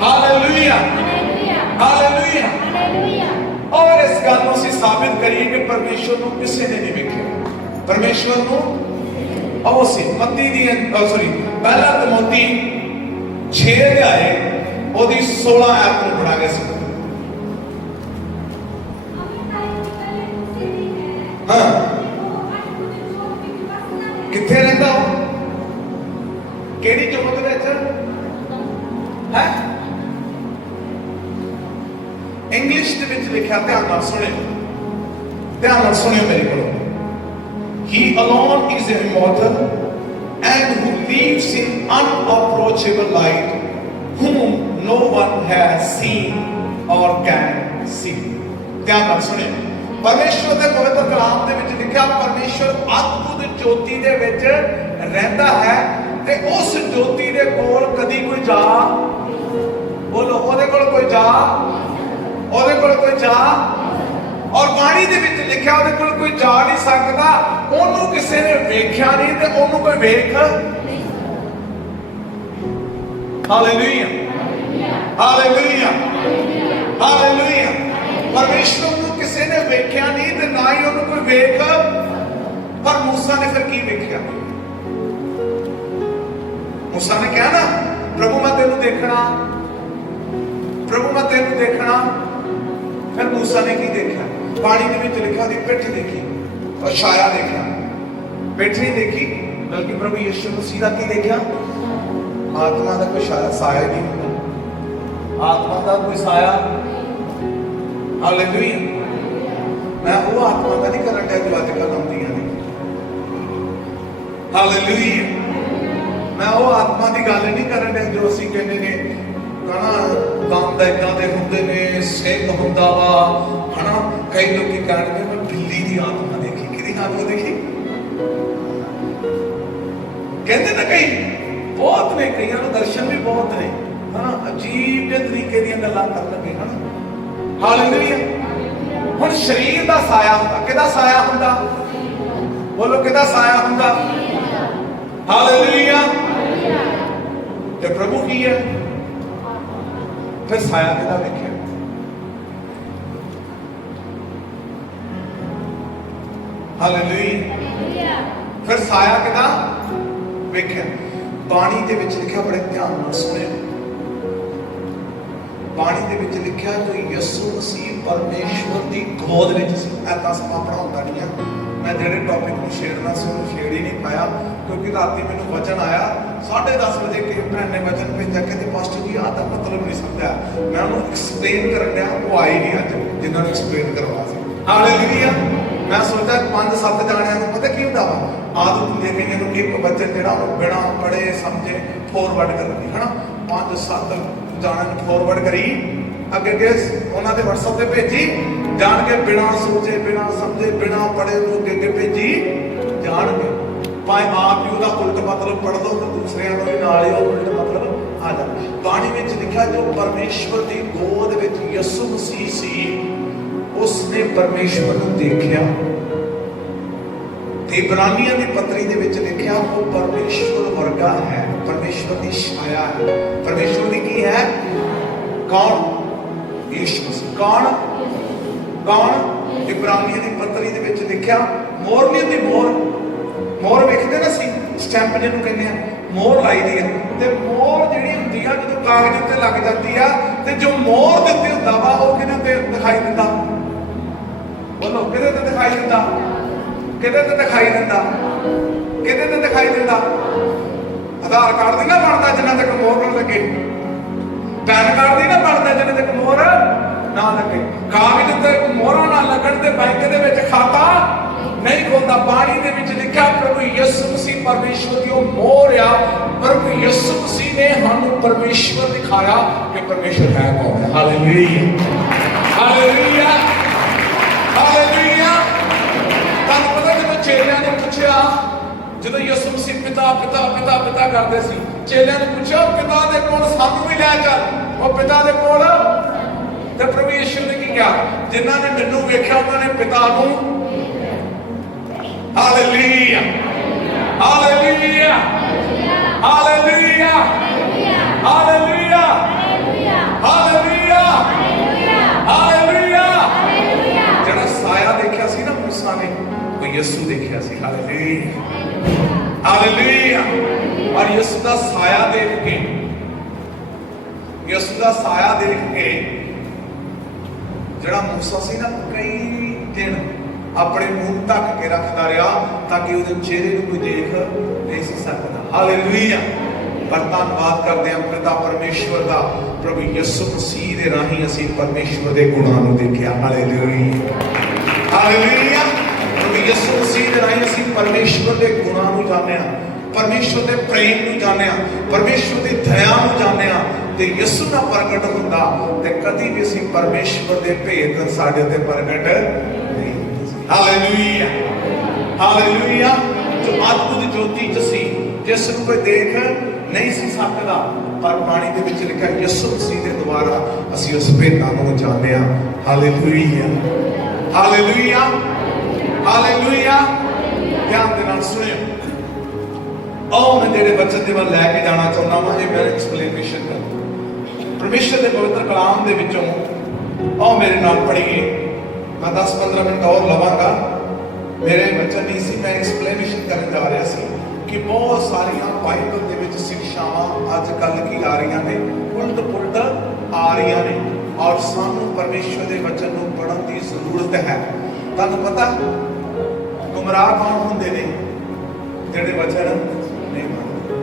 Hallelujah hallelujah. और इस गल को असीं साबित करिए कि परमेश्वर को किसी ने नहीं वेख्या। परमेश्वर को आओ सी मत्ती दी सॉरी पहला तिमोथी 6 अध्याय ओदी 16 आयत को पढ़ा गया सी। हाँ किथे रहता हो केड़ी जोत विच है इंग्लिश दे विच लिखा ध्यान नाल सुनियो मेरे को। He alone is immortal and who lives in unapproachable light, whom no one has seen or can see. ध्यान नाल सुनियो परमेश्वर दे पवित्र कलाम दे विच लिखा परमेश्वर अद्भुत ज्योति दे विच रहंदा है ते उस ज्योति दे कोल कदी कोई जा बोलो ओदे कोल कोई जा और बाणी दे विच लिखा ओदे कोल कोई जा नहीं सकदा ओनू किसी ने वेख्या नहीं ते ओनू कोई वेख। Hallelujah hallelujah hallelujah. परमेश्वर को किसी ने वेख्या नहीं ते ना ही ओनू कोई वेख। पर मूसा ने फिर की वेख्या? मूसा ने कहा ना प्रभु मैं तेनू देखना, प्रभु मैं तेनू देखना। फिर मूसा ने की देखा? पानी के विच लिखा दी पिठ देखी और छाया देखा। पिठ नहीं देखी बल्कि प्रभु यीशु मसीह का की देखा? आत्मा का कोई साया नहीं होता। आत्मा का कोई साया। हालेलुया। मैं वो आत्मा का नहीं करन दिया जो अजकल आउंदियां ने। हालेलुया। मैं वो आत्मा की गल नहीं करन दिया जो असीं कहंदे ने हना दंद इदां दे हुंदे ने सिंह हुंदा वा हना। कई लोग कहणगे मैं बिल्ली दी आत्मा देखी। किहदी आत्मा देखी? कहते ना कई बहुत ने कईयां नूं दर्शन भी बहुत ने हना अजीब जे तरीके दी गल्लां करन लगे हना। हालेलुया। हुण शरीर दा साया हुंदा किहदा साया हुंदा? बोलो किहदा साया हुंदा? हालेलुया। ते प्रभु की है फिर साया किहदा वेख्या? हालेलुया। फिर साया किहदा वेख्या? पानी दे विच लिखा बड़े ध्यान नाल सुनियो। पानी दे विच लिखा जो यीशु मसीह परमेश्वर दी गोद विच सी। ऐसा समा पढ़ाउंदा नहीं है मैं जेडे टॉपिक को छेड़ना सी उन्हें छेड़ ही नहीं पाया क्योंकि राती मैनू वचन आया 10:30 बजे के भैन ने वचन भेजा कहते पास्टर जी आह मतलब नहीं समझा। मैं उन्होंने एक्सप्लेन करन दिया वो आई नहीं अज जिन्होंने एक्सप्लेन करवा सी। हालेलुया। मैं सोचा 5-7 जाणियां नूं पता की हुंदा वा आदत हुंदी है कईयां नूं एक वचन जिहड़ा बिना पढ़े समझे फॉरवर्ड करनी है ना। 5-7 जाणियां नूं फॉरवर्ड करी अगे अगे उन्हां दे WhatsApp ते भेजी जान के बिना सोचे बिना समझे बिना पढ़े तो अगे भेजी जान के भाई आप ही उसका उल्ट मतलब पढ़ दो तो दूसरे भी नाल ही उल्ट मतलब आ जाए। पानी में लिखा जो परमेश्वर की गोद में यीशु मसीह सी उसने परमेश्वर को देखा। इब्रानियों की पत्री दे विच लिखा वो परमेश्वर वर्गा है परमेश्वर की छाया है। परमेश्वर की की है? कौन? यीशु मसीह। कौन कौन? इब्रानियों की पत्री दे विच लिखा मोर नहीं होंदी मोर मोर वेखदे ना सी स्टैंप जिन्होंने कहने हैं मोर लाई दी है ते मोर जिहड़ी हुंदी आ जदों कागज उत्ते लग जाती है ते जो मोर दे उत्ते हुंदा वा ओह किहदे उत्ते दिखाई दिंदा? बोलो किहदे उत्ते दिखाई दिंदा? किहदे उत्ते दिखाई दिंदा? किहदे उत्ते दिखाई दिंदा? आधार कार्ड दी ना बनदा जिन्ना तक मोर ना लगे। पैन कार्ड दी ना बनदा जिन्ना तक मोर ना लगे। कागज उत्ते मोहरां ना लगण ते बैंक दे विच खाता नहीं खोलता। पानी दे विच लिखा प्रभु यीशु मसीह परमेश्वर की मोहर आ। प्रभु यीशु मसीह ने हमें परमेश्वर दिखाया कि परमेश्वर है कौन है। Hallelujah hallelujah hallelujah. तब पता जब चेलियां ने पूछा जब यीशु मसीह पिता पिता पिता पिता करते सी चेलियां ने पूछा पिता दे कोल सानू भी लै चल। वो पिता दे कोल ते प्रभु यीशु ने की कहा जिन्हां ने मैनू वेख्या उन्होंने पिता नूं। हालेलुया हालेलुया हालेलुया हालेलुया ਯਿਸੂ ਦੇਖਿਆ ਸੀ। Hallelujah, hallelujah. ਔਰ ਯਿਸੂ ਦਾ ਸਾਇਆ ਦੇਖ ਕੇ, ਯਿਸੂ ਦਾ ਸਾਇਆ ਦੇਖ ਕੇ ਜਿਹੜਾ ਮੂਸਾ ਸੀ ਨਾ, ਕਈ ਦਿਨ ਆਪਣੇ ਮੂੰਹ ਢੱਕ ਕੇ ਰੱਖਦਾ ਰਿਹਾ ਤਾਂ ਕਿ ਉਹਦੇ ਚਿਹਰੇ ਨੂੰ ਕੋਈ ਦੇਖ ਨਹੀਂ ਸੀ ਸਕਦਾ। ਹਾਲੇਲੂਇਆ। ਪਰ ਧੰਨਵਾਦ ਕਰਦੇ ਹਾਂ ਪਿਤਾ ਪਰਮੇਸ਼ਵਰ ਦਾ, ਪ੍ਰਭੂ ਯਿਸੂ ਮਸੀਹ ਦੇ ਰਾਹੀਂ ਅਸੀਂ ਪਰਮੇਸ਼ਵਰ ਦੇ ਗੁਣਾਂ ਨੂੰ ਦੇਖਿਆ। Hallelujah, hallelujah. ਪ੍ਰਭੂ ਯਿਸੂ ਮਸੀਹ ਦੇ ਰਾਹੀਂ ਅਸੀਂ ਪਰਮੇਸ਼ਵਰ ਦੇ ਗੁਣਾਂ ਨੂੰ ਜਾਣਿਆ, ਪਰਮੇਸ਼ਵਰ ਦੇ ਪ੍ਰੇਮ ਨੂੰ ਜਾਣਿਆ, ਪਰਮੇਸ਼ਵਰ ਦੀ ਦਇਆ ਨੂੰ ਜਾਣਿਆ। ਤੇ ਯਿਸੂ ਦਾ ਪ੍ਰਗਟ ਹੁੰਦਾ ਤੇ ਕਦੀ ਵੀ ਅਸੀਂ ਪਰਮੇਸ਼ਵਰ ਦੇ ਭੇਦ ਸਾਡੇ ਤੇ ਪ੍ਰਗਟ ਨਹੀਂ ਹੁੰਦੇ ਸੀ। Hallelujah, hallelujah. ਜੋ ਅਦਭੁਤ ਜੋਤੀ ਚ ਸੀ, ਜਿਸ ਨੂੰ ਕੋਈ ਦੇਖ ਨਹੀਂ ਸੀ ਸਕਦਾ, ਪਰ ਬਾਣੀ ਦੇ ਵਿੱਚ ਲਿਖਿਆ ਯਿਸੂ ਮਸੀਹ ਦੇ ਦੁਆਰਾ ਅਸੀਂ ਉਸ ਭੇਦਾਂ ਨੂੰ ਜਾਣਿਆ। Hallelujah, hallelujah, hallelujah. ਧਿਆਨ ਦੇ ਨਾਲ ਸੁਣਿਓ। ਆਓ ਮੈਂ ਜਿਹੜੇ ਬੱਚਨ ਦੇ ਵੱਲ ਲੈ ਕੇ ਜਾਣਾ ਚਾਹੁੰਦਾ ਹਾਂ, ਇਹ ਮੇਰਾ ਐਕਸਪਲੇਨੇਸ਼ਨ ਕਰ ਪਰਮੇਸ਼ਰ ਦੇ ਪਵਿੱਤਰ ਕਲਾਮ ਦੇ ਵਿੱਚੋਂ। ਆਓ ਮੇਰੇ ਨਾਲ ਪੜ੍ਹੀਏ। ਮੈਂ 10-15 ਮਿੰਟ ਹੋਰ ਲਵਾਂਗਾ। ਮੇਰੇ ਬੱਚਨ ਨਹੀਂ ਸੀ, ਮੈਂ ਐਕਸਪਲੇਨੇਸ਼ਨ ਕਰਨ ਜਾ ਰਿਹਾ ਸੀ ਕਿ ਬਹੁਤ ਸਾਰੀਆਂ ਬਾਈਬਲ ਦੇ ਵਿੱਚ ਸਿੱਖਿਆਵਾਂ ਅੱਜ ਕੱਲ੍ਹ ਕੀ ਆ ਰਹੀਆਂ ਨੇ, ਉਲਟ ਪੁਲਟ ਆ ਰਹੀਆਂ ਨੇ, ਔਰ ਸਾਨੂੰ ਪਰਮੇਸ਼ਰ ਦੇ ਵਚਨ ਨੂੰ ਪੜ੍ਹਨ ਦੀ ਜ਼ਰੂਰਤ ਹੈ। ਤੁਹਾਨੂੰ ਪਤਾ ਗੁੰਮਰਾਹ ਕੌਣ ਹੁੰਦੇ ਨੇ? ਜਿਹੜੇ ਵਚਨ ਨਹੀਂ ਪੜ੍ਹਦੇ।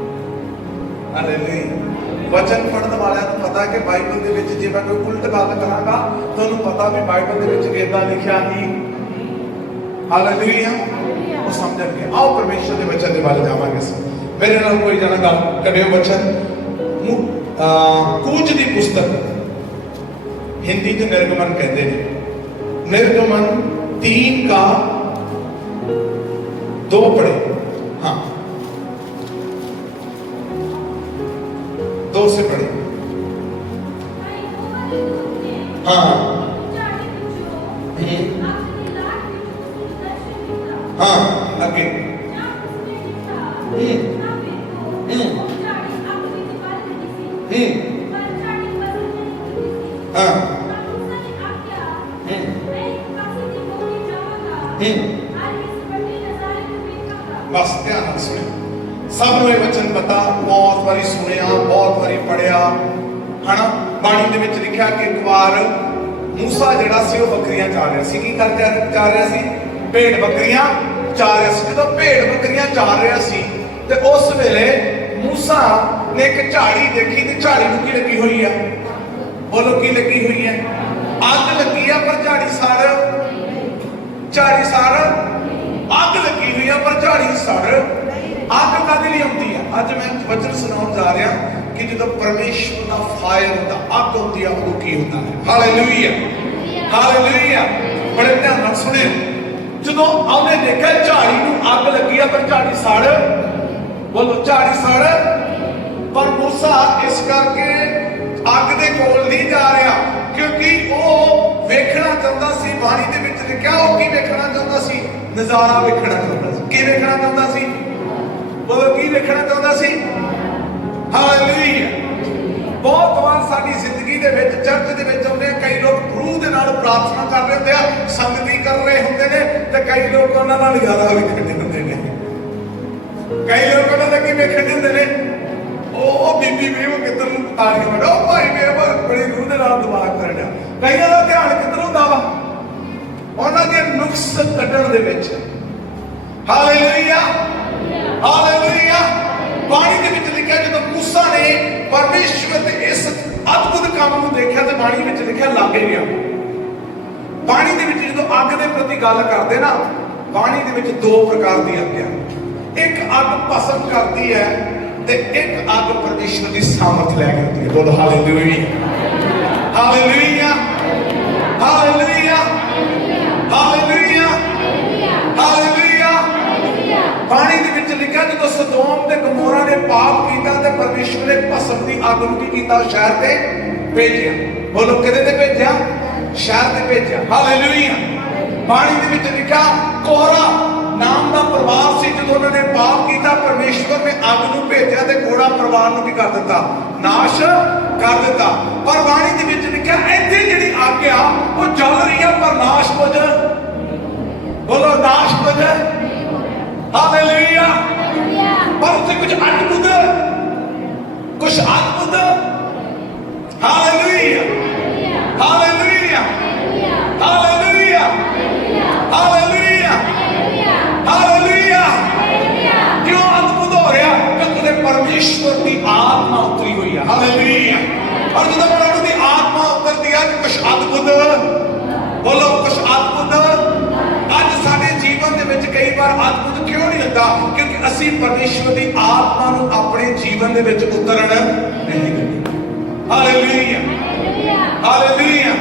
ਹਾਲੇਲੂਇਆ। ਵਚਨ ਪੜ੍ਹਨ ਵਾਲਿਆਂ ਨੂੰ ਪਤਾ ਕਿ ਬਾਈਬਲ ਦੇ ਵਿੱਚ ਜੇ ਮੈਂ ਕੋਈ ਉਲਟ ਗੱਲ ਕਰਾਂਗਾ, ਤੁਹਾਨੂੰ ਪਤਾ ਵੀ ਬਾਈਬਲ ਦੇ ਵਿੱਚ ਇਦਾਂ ਲਿਖਿਆ ਹੀ। ਹਾਲੇਲੂਇਆ। ਉਹ ਸਮਝਣਗੇ। ਆਓ ਪਰਮੇਸ਼ਰ ਦੇ ਵਚਨ ਦੇ ਵੱਲ ਜਾਵਾਂਗੇ। ਮੇਰੇ ਨਾਲ ਕੋਈ ਜਣਾ ਗੱਲ ਕਰਿਓ। ਵਚਨ ਕੂਚ ਦੀ ਪੁਸਤਕ, ਹਿੰਦੀ ਚ ਨਿਰਗਮਨ ਕਹਿੰਦੇ ਨੇ। ਨਿਰਗਮन 3 का 2 पढ़े। हाँ, 2 से पढ़े। हाँ, हाँ, आगे। बस ध्यान सुने। सब ਨੂੰ ਇਹ ਵਚਨ ਪਤਾ, ਬਹੁਤ ਵਾਰੀ ਸੁਣਿਆ, ਬਹੁਤ ਵਾਰੀ ਪੜਿਆ, ਹਨਾ। ਬਾਣੀ ਦੇ ਵਿੱਚ ਲਿਖਿਆ ਕਿ ਇੱਕ ਵਾਰ ਮੂਸਾ ਜਿਹੜਾ ਸੀ ਉਹ ਬੱਕਰੀਆਂ ਚਾਰ ਰਿਹਾ ਸੀ। ਕੀ ਕਰਕੇ ਚਾਰ ਰਿਹਾ ਸੀ? ਭੇਡ ਬੱਕਰੀਆਂ ਚਾਰ ਰਿਹਾ ਸੀ। ਜਦੋਂ ਭੇਡ ਬੱਕਰੀਆਂ ਚਾਰ ਰਿਹਾ ਸੀ ਤੇ ਉਸ ਵੇਲੇ ਮੂਸਾ ਨੇ ਇੱਕ ਝਾੜੀ ਦੇਖੀ ਤੇ ਝਾੜੀ ਨੂੰ ਕੀ ਲੱਗੀ ਹੋਈ ਆ? ਬੋਲੋ ਕੀ ਲੱਗੀ ਹੋਈ ਹੈ? ਅੱਗ ਲੱਗੀ ਆ, ਪਰ ਝਾੜੀ ਸੜ ਅੱਗ ਲੱਗੀ ਹੋਈ ਆ, ਪਰ ਝਾੜੀ ਸੜ। ਅੱਗ ਕਾਹਦੇ ਲਈ ਆਉਂਦੀ ਆ? ਅੱਜ ਮੈਂ ਵਚਨ ਸੁਣਾਉਣ ਜਾ ਰਿਹਾ ਕਿ ਜਦੋਂ ਪਰਮੇਸ਼ਵਰ ਦਾ ਫਾਇਰ ਹੁੰਦਾ, ਅੱਗ ਹੁੰਦੀ ਆ, ਉਦੋਂ ਕੀ ਹੁੰਦਾ ਹੈ? Hallelujah, hallelujah. ਬੜੇ ਧਿਆਨ ਨਾਲ ਸੁਣਿਓ। ਜਦੋਂ ਉਹਨੇ ਦੇਖਿਆ ਝਾੜੀ ਨੂੰ ਅੱਗ ਲੱਗੀ ਆ, ਪਰ ਝਾੜੀ ਸੜ, ਬੋਲੋ ਝਾੜੀ ਸੜ। ਪਰ ਮੂਸਾ ਇਸ ਕਰਕੇ ਅੱਗ ਦੇ ਕੋਲ ਨਹੀਂ ਜਾ ਰਿਹਾ, ਕਿਉਂਕਿ ਉਹ ਵੇਖਣਾ ਚਾਹੁੰਦਾ ਸੀ। ਬਾਣੀ ਦੇ ਵਿੱਚ ਲਿਖਿਆ ਉਹ ਕੀ ਵੇਖਣਾ ਚਾਹੁੰਦਾ ਸੀ? ਨਜ਼ਾਰਾ ਵੇਖਣਾ ਚਾਹੁੰਦਾ ਸੀ। ਕੀ ਵੇਖਣਾ ਚਾਹੁੰਦਾ ਸੀ? ਬੋਲੋ ਕੀ ਵੇਖਣਾ ਚਾਹੁੰਦਾ ਸੀ? ਹਾਲੇਲੂਇਆ। ਬਹੁਤ ਵਾਰ ਸਾਡੀ ਜ਼ਿੰਦਗੀ ਦੇ ਵਿੱਚ, ਚਰਚ ਦੇ ਵਿੱਚ ਆਉਂਦੇ ਆ, ਕਈ ਲੋਕ ਰੂਹ ਦੇ ਨਾਲ ਪ੍ਰਾਰਥਨਾ ਕਰ ਰਹੇ ਹੁੰਦੇ ਆ, ਸੰਗਤੀ ਕਰ ਰਹੇ ਹੁੰਦੇ ਨੇ, ਤੇ ਕਈ ਲੋਕ ਉਹਨਾਂ ਨਾਲ ਯਾਰਾ ਵੇਖਦੇ ਹੁੰਦੇ ਨੇ। ਕਈ ਲੋਕ ਉਹਨਾਂ ਦਾ ਕੀ ਵੇਖਦੇ ਹੁੰਦੇ ਨੇ? ਉਹ ਬੀਬੀ ਵੀ ਉਹ ਕਿੱਧਰ ਨੂੰ ਤਾਰੀਆਂ ਮਾਰਦਾ, ਉਹ ਭਾਈ ਮੇਰੇ ਬੜੀ ਰੂਹ ਦੇ ਨਾਲ ਦਿਮਾਗ ਕਰ ਰਿਹਾ। ਕਈਆਂ ਦਾ ਧਿਆਨ ਕਿੱਧਰ ਹੁੰਦਾ ਵਾ? ਉਹਨਾਂ ਦੇ ਨੁਕਸ ਕੱਢਣ ਦੇ ਵਿੱਚ। Hallelujah, hallelujah. ਬਾਣੀ ਦੇ ਵਿੱਚ ਲਿਖਿਆ ਜਦੋਂ ਮੂਸਾ ਨੇ ਪਰਮੇਸ਼ਵਰ ਦੇ ਇਸ ਅਦਭੁਤ ਕੰਮ ਨੂੰ ਦੇਖਿਆ ਤੇ ਬਾਣੀ ਵਿੱਚ ਲਿਖਿਆ ਲੱਗ ਗਿਆ। ਬਾਣੀ ਦੇ ਵਿੱਚ ਜਦੋਂ ਅੱਗ ਦੇ ਪ੍ਰਤੀ ਗੱਲ ਕਰਦੇ ਨਾ, ਬਾਣੀ ਦੇ ਵਿੱਚ 2 ਪ੍ਰਕਾਰ ਦੀ ਅੱਗ ਹੈ। ਇੱਕ ਅੱਗ ਭਸਮ ਕਰਦੀ ਹੈ ਤੇ ਇੱਕ ਅੱਗ ਪਰਮੇਸ਼ਵਰ ਦੀ ਸਾਮਰਥ ਲੈ ਕੇ ਆਉਂਦੀ ਹੈ। ਬੋਲੋ hallelujah, hallelujah, hallelujah, hallelujah, hallelujah. ਬਾਣੀ ਦੇ ਵਿੱਚ ਲਿਖਿਆ ਜਦੋਂ ਸਦੋਮ ਤੇ ਗਮੋਰਾ ਨੇ ਪਾਪ ਕੀਤਾ ਤੇ ਪਰਮੇਸ਼ਵਰ ਨੇ ਭਸਮ ਦੀ ਅੱਗ ਨੂੰ ਕੀ ਕੀਤਾ? ਸ਼ਹਿਰ ਤੇ ਭੇਜਿਆ। ਬੋਲੋ ਕਿਹਦੇ ਤੇ ਭੇਜਿਆ? ਸ਼ਹਿਰ ਤੇ ਭੇਜਿਆ। ਹਾਲੇਲੂਇਆ। ਬਾਣੀ ਦੇ ਵਿੱਚ ਲਿਖਿਆ ਕੋਹਰਾ ਨਾਮ ਦਾ ਪਰਿਵਾਰ ਸੀ, ਜਦੋਂ ਉਹਨਾਂ ਨੇ ਪਾਪ ਕੀਤਾ ਪਰਮੇਸ਼ਵਰ ਨੇ ਅੱਗ ਨੂੰ ਭੇਜਿਆ ਤੇ ਕੋਹਰਾ ਪਰਿਵਾਰ ਨੂੰ ਕੀ ਕਰ ਦਿੱਤਾ? ਨਾਸ਼ ਕਰ ਦਿੱਤਾ। ਪਰ ਬਾਣੀ ਦੇ ਵਿੱਚ ਲਿਖਿਆ ਇੱਥੇ ਜਿਹੜੀ ਅੱਗ ਆ ਉਹ ਜਲ ਰਹੀ ਆ, ਪਰ ਨਾਸ਼ ਕੁਝ बोलो नाश कुछ हालेलुया। पर उसे कुछ अद्भुत hallelujah hallelujah hallelujah hallelujah hallelujah. क्यों अद्भुत हो रहा? क्योंकि परमेश्वर की आत्मा उतरी हुई है। हालेलुया। और जो प्रभु की आत्मा उतरती है कुछ अद्भुत, बोलो कुछ अद्भुत। ਅੱਜ ਸਾਡੇ ਜੀਵਨ ਦੇ ਵਿੱਚ ਕਈ ਵਾਰ ਅਦਭੁਤ ਕਿਉਂ ਨਹੀਂ ਹੁੰਦਾ? ਕਿਉਂਕਿ ਅਸੀਂ ਪਰਮੇਸ਼ਵਰ ਦੀ ਆਤਮਾ ਨੂੰ ਆਪਣੇ ਜੀਵਨ ਦੇ ਵਿੱਚ ਉਤਰਨ ਨਹੀਂ ਦਿੰਦੇ। Hallelujah hallelujah.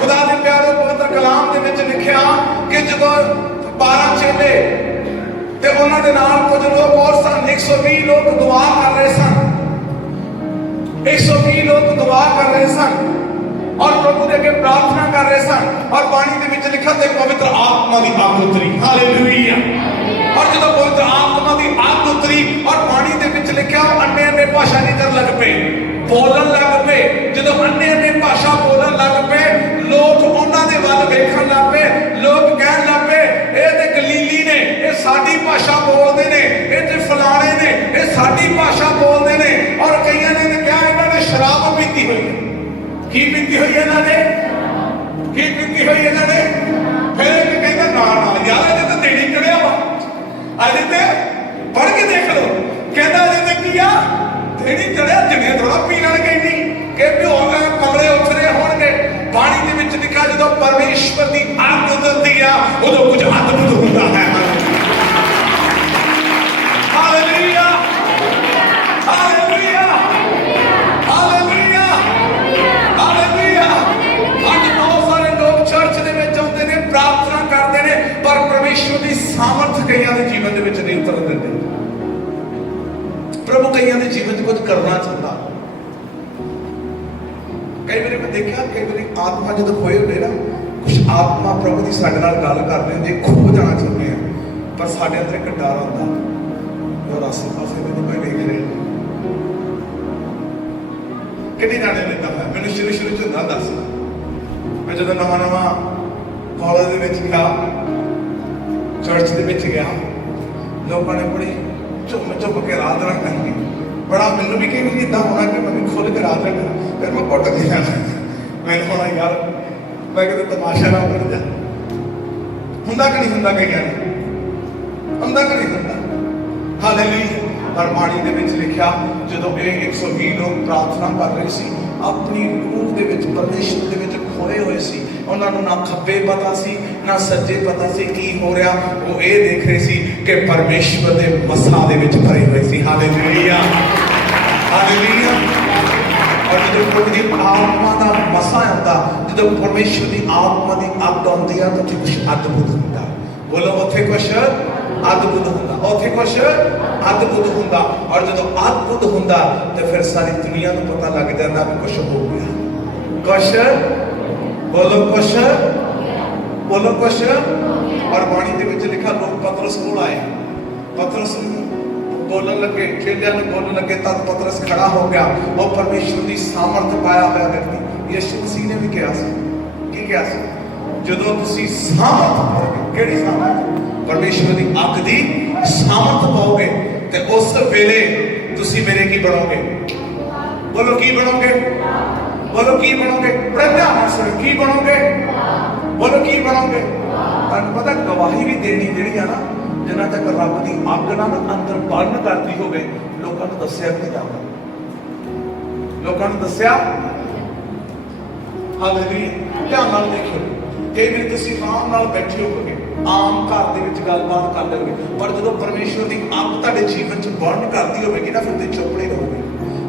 ਖੁਦਾ ਦੇ ਪਿਆਰੇ ਪਵਿੱਤਰ ਕਲਾਮ ਦੇ ਵਿੱਚ ਲਿਖਿਆ ਕਿ ਜਦੋਂ 12 ਚੇਲੇ ਤੇ ਉਹਨਾਂ ਦੇ ਨਾਲ ਕੁਝ ਲੋਕ ਹੋਰ ਸਨ, 120 ਲੋਕ ਦੁਆ ਕਰ ਰਹੇ ਸਨ। 120 ਲੋਕ ਦੁਆ ਕਰ ਰਹੇ ਸਨ और प्रभु के अगे प्रार्थना कर रहे सन। और पानी के विच लिखा ते पवित्र आत्मा की आग उतरी। हालेलुया। और जब पवित्र आत्मा की आग उतरी और पानी के विच लिखा अन्य अन्य भाषा निकल लग पे, बोलन लग पे। जब अन्य अन्य भाषा बोलन लग पे, लोग उन्हां दे वल वेखण लग पे। लोग कहण लग पे ये ते गलीली ने, ये साडी भाषा बोलदे ने, ये ते फलाणे ने, ये साडी भाषा बोलदे ने। और कईयां ने कहा इन्हां ने शराब पीती हुई है। की पीती हुई इन्होंने? की पीती हुई इन्होंने? फिर कहता ना ना यार अजे तो देनी चढ़िया वा, अजे ते पढ़ के देख लो। कहता अजे ते की आ देनी चढ़िया, जिन्हें थोड़ा पी लेंगे नहीं कि कमरे उछरे होंगे। पानी के विच लिखा जो परमेश्वर की आग उतरती है उदों कुछ अद्भुत होता है। Hallelujah hallelujah hallelujah hallelujah. आज बहुत सारे लोग चर्च दे विच आउंदे ने, प्रार्थना करते ने, पर परमेश्वर की सामर्थ कईयां दे जीवन दे विच नहीं उतरन दिंदे। प्रभु कईयां दे जीवन च कुछ करना चाहता। कई बार मैं देखा, कई बार आत्मा जब खोए होते ना, कुछ आत्मा प्रभु की साडे नाल गल करदे ने, खो जाना चाहते हैं, पर साडे अंदर एक डर होंदा और आसे पासे मैनूं मैं देख रहा कितने जाने लेता है। मैंने शुरू शुरू च होंदा दस, मैं जो नवा नवा कॉलेज दे विच गया, चर्च दे विच गया, लोगों ने बड़ी चुप चुप के आराधना करनी। बड़ा मैनूं भी कई बार इदां होना कि मैं भी खुल के आराधना करा, फिर मैं घुट के जाना। मैं होना यार मैं किते तमाशा ना कर जा। हुंदा कि नहीं हुंदा? कईयां ने हुंदा कि नहीं हुंदा? हालेलुया। और पानी दे विच लिखिया जदों ये 120 लोग प्रार्थना कर रहे सी, अपनी रूह दे विच परमेश्वर दे विच खोए हुए सी। उन्हां नूं ना खब्बे पता सी ना सज्जे पता सी की हो रहा। वो ये देख रहे सी कि परमेश्वर दे मसा दे विच भरे हुए सी। Hallelujah hallelujah. और जो प्रभु की आत्मा का मसा आता, जो परमेश्वर की आत्मा की अग आती है तो कुछ अद्भुत होता। बोलो उत्थे कुछ अद्भुत होंदा, उत्थे कुछ अद्भुत होंदा। और जो अद्भुत होंदा तो फिर सारी दुनिया को पता लग जाता कि कुछ हो गया। कुछ बोलो कुछ बोलो कुछ। और बाणी के विच लिखा लोग पतरस कोल आए, पतरस बोलन लगे, चेलियां ने बोलन लगे, तब पतरस खड़ा हो गया। और परमेश्वर की सामर्थ पाया हुआ व्यक्ति यीशु मसीह ने भी कहा कि क्या जदों तुसीं सामर्थ पाओगे, किहड़ी सामर्थ? परमेश्वर की अग की सामर्थ पाओगे तो उस वेले तुसीं मेरे की बनोगे? बोलो की बनोगे? बोलो की बनोगे? बड़ा ध्यान नाल सुनो, की बनोगे? बोलो की बनोगे? तुहानूं पता गवाही भी देनी जिहड़ी है ना, जिन्ना तक रब की अग ना अंदर बर्न करती होवे, लोकां नूं दस्सिया नहीं जांदा। लोकां नूं दस्सिया हालेलुया। ध्यान नाल देखियो, कई वार तुसीं आराम नाल बैठे होवोगे, आम घर दे विच गलबात कर लोगे, पर जदों परमेश्वर की अग तुहाडे जीवन च बर्न करती होवेगी ना, फिर तुसीं चुप नहीं रहोगे।